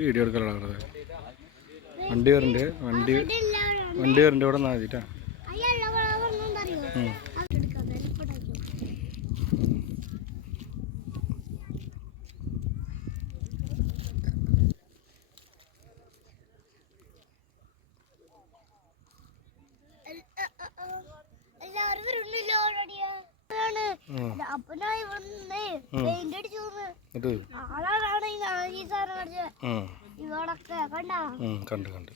Video എടുക്കലാണ്. വണ്ടി വരണ്ട്, വണ്ടി വരണ്ട് ഇവിടെ നാദിട്ടാ. കണ്ട് കണ്ട്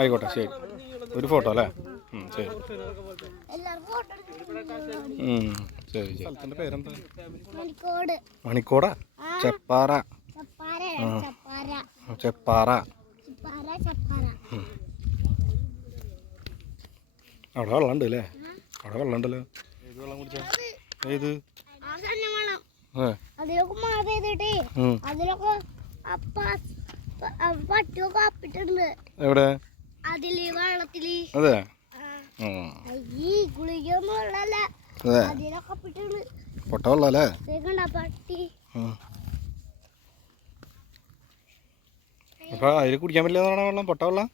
ആയിക്കോട്ടെ, ശരി. ഒരു ഫോട്ടോ അല്ലേ? ശരി ശരി. സ്ഥലത്തിന്റെ പേരെന്താ? മണിക്കോടാ? ചെപ്പാറ. ചെപ്പാറ. അവിടെ വെള്ളം ഉണ്ട് അല്ലേ? അവിടെ വെള്ളം ഉണ്ടല്ലോ. ഏത് വെള്ളം കുടിച്ചാ? ഏത്? എവിടെ? അതെ. പൊട്ട വെള്ളം അല്ലേ? അപ്പൊ അതിൽ കുടിക്കാൻ പറ്റില്ല വെള്ളം? പൊട്ട വെള്ളം?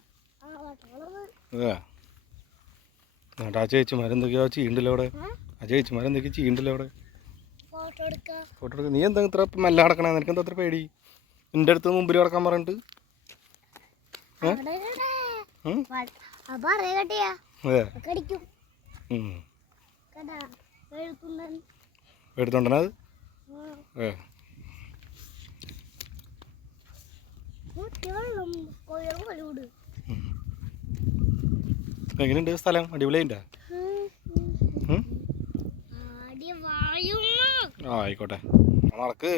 അതെ. എന്നിട്ട് ആ ചേച്ചിമാരെന്തൊക്കെയോ ചെയ്യണ്ടല്ലോ അവിടെ. ആ ചേച്ചിമാരെന്തൊക്കെയോ ചെയ്യണ്ടല്ലോ അവിടെ. ഫോട്ടോ എടുക്ക. നീ എന്താ ഇത്ര മെല്ലെ നടക്കണേ? നിനക്ക് എന്താ അത്ര പേടി? നിന്റെ അടുത്ത് മുമ്പിൽ കിടക്കാൻ പറഞ്ഞിട്ട്? എടുത്തോണ്ടത്? എങ്ങനെയുണ്ട് സ്ഥലം? അടിപൊളിയുണ്ടാ? ആയിക്കോട്ടെ, നടക്ക്.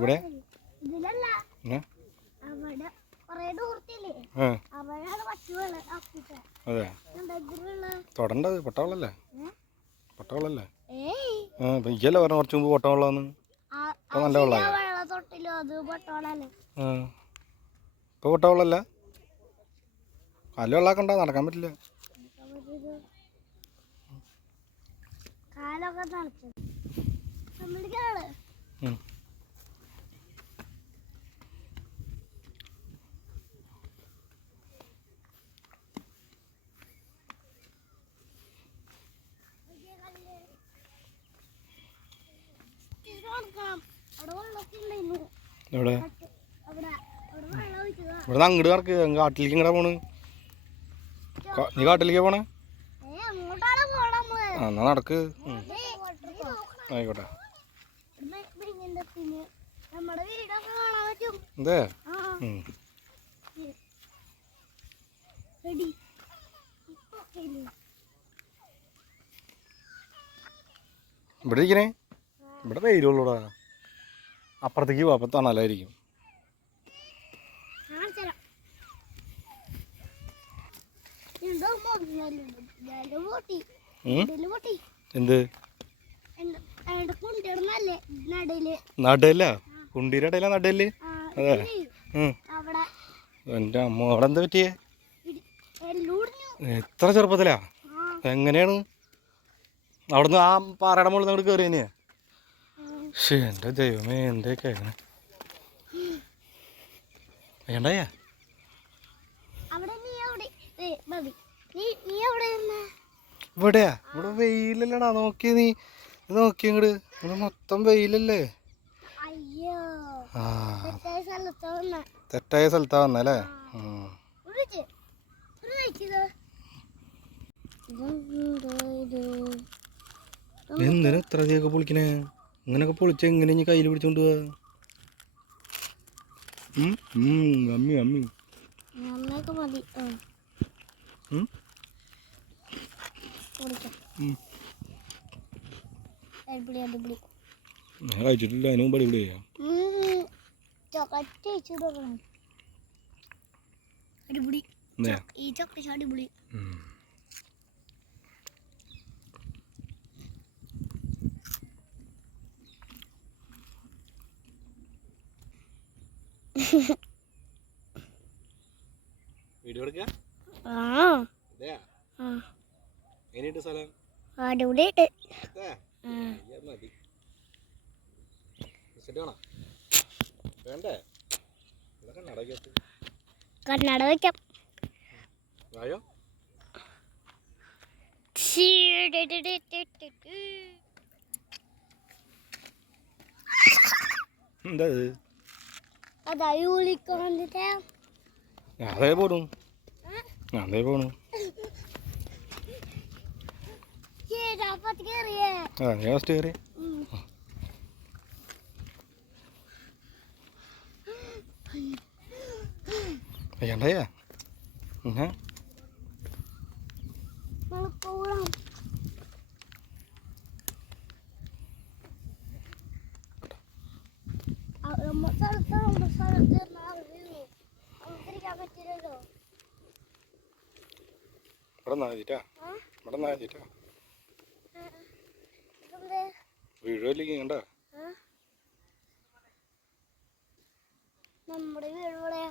ഇവിടെ അതെ. തൊടണ്ടത് പൊട്ടവെള്ളല്ലേ? പൊട്ടവെള്ളല്ലേ? ഇയ്യല്ലേ പറഞ്ഞ കുറച്ച് മുമ്പ് പൊട്ടവെള്ളാന്ന്. ഇപ്പൊ നല്ല വെള്ളമായി. ഇപ്പൊ പൊട്ടവെള്ളല്ല? കല്ല് വെള്ളാക്കണ്ട, നടക്കാൻ പറ്റില്ല. എവിടെ? ഇവിടെ അങ്ങോട്ട് നടക്ക്. കാട്ടിലേക്ക് ഇങ്ങടെ പോണ്? നീ കാട്ടിലേക്കാ പോണേ? എന്നാ നടക്ക്. ആയിക്കോട്ടെ. എന്തേ? ഇവിടെ ഇരിക്കണേ? ഇവിടെ വെയിലുള്ളൂടാ. അപ്പുറത്തേക്ക് പോവാ, അപ്പൊ തണലായിരിക്കും. എന്ത് നടല്ല? കുണ്ടീരുടെ ഇടയിലാ നടല്? അതെ. എന്റെ അമ്മ, അവിടെ എന്താ പറ്റിയേ? എത്ര ചെറുപ്പത്തിലാ? എങ്ങനെയാണ് അവിടുന്ന് ആ പാറയുടെ മുകളിൽ അങ്ങോട്ട് കയറി തന്നെയാ? പക്ഷേ എൻ്റെ ദൈവമേ, എന്തൊക്കെ അങ്ങനെ വേണ്ടായ? ഇവിടെയാ? ഇവിടെ വെയിലല്ലടാ. നോക്കിയ നീ, നോക്കി ഇങ്ങട്. ഇവിടെ മൊത്തം വെയിലല്ലേ? തെറ്റായ സ്ഥലത്താ വന്നല്ലേ? എന്തിനാ എത്ര അധികമൊക്കെ പൊളിക്കണേ? ഇങ്ങനെയൊക്കെ പൊളിച്ച എങ്ങനെ ഇനി കയ്യിൽ പിടിച്ചോണ്ട് പോവാ? അമ്മി അമ്മി ഞാൻ കഴിച്ചിട്ടില്ല. അതിന് മുമ്പ് അടിപൊളിയാ. ഈ ചക്ക അടിപൊളി. വീഡിയോ എടുക്കുക എങ്ങനെയുണ്ട് സ്ഥലം? അടിപൊളിയായിട്ട്. മതി വേണ്ടേ? കണ്ണട വയ്ക്കാം. ആയോ എന്താ അതായി വിളിക്കാണ്ടിട്ട് അതേ പോണു അതേ പോണു. ആ ഞാൻ ഫസ്റ്റ് കയറി. അയ്യണ്ടായാ ഇവിടെ നാചിട്ടാ ഇവിടെ നാചിട്ടാ വീഴുവല്ലേക്ക് കണ്ട. നമ്മുടെ വീട് എവിടെയാ?